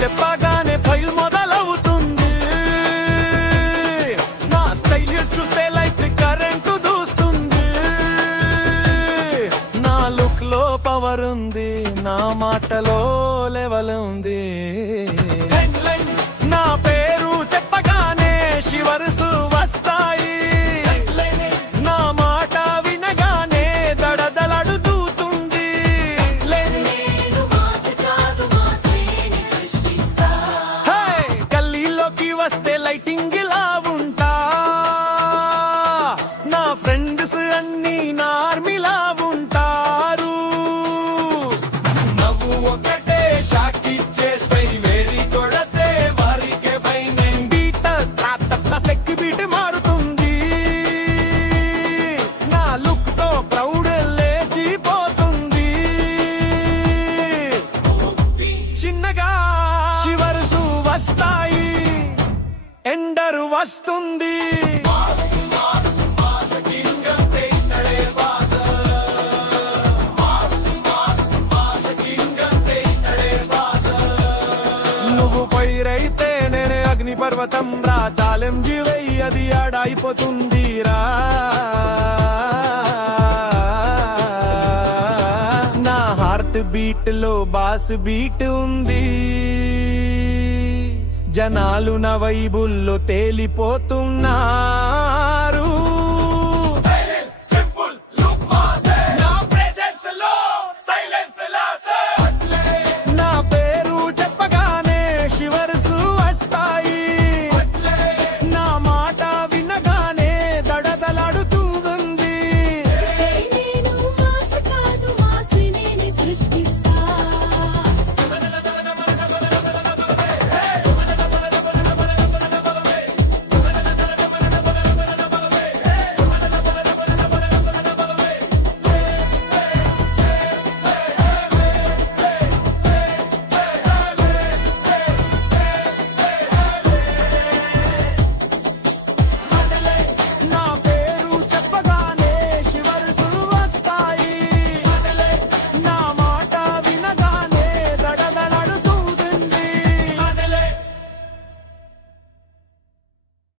చెప్పగానే ఫైల్ మొదలవుతుంది. నా స్టైల్ చూస్తే లైట్ కరెంటు దూస్తుంది. నా లుక్ లో పవర్ ఉంది, నా మాటలో లెవెల్ ఉంది. నా పేరు చెప్పగానే షివర్స్ వస్తాయి. నా మాట వినగానే దడదలడుతుంది. గల్లీలోకి వస్తే లైటింగ్ లా ఉంటా. నా ఫ్రెండ్స్ అన్ని నా ఆర్మీలా ఉంటారు. నవ్వు ఒకటే షాక్ ఇచ్చే స్టైల్ వేరి కొడతే వారికే ఫైన్. బీట్ సెక్కి బీట్ మారుతుంది. నా లుక్ తో క్రౌడ్ లేచిపోతుంది. చిన్నగా షివర్స్ వస్తాయి, ఎండర్ వస్తుంది. నువ్వు పైరైతే నేనే అగ్ని పర్వతం రా. ఛాలెంజ్ వెయ్యి అది ఆడైపోతుంది రా. నా హార్ట్ బీట్ లో బాస్ బీట్ ఉంది. జనాలు నా వైబుల్లో తేలిపోతున్నా.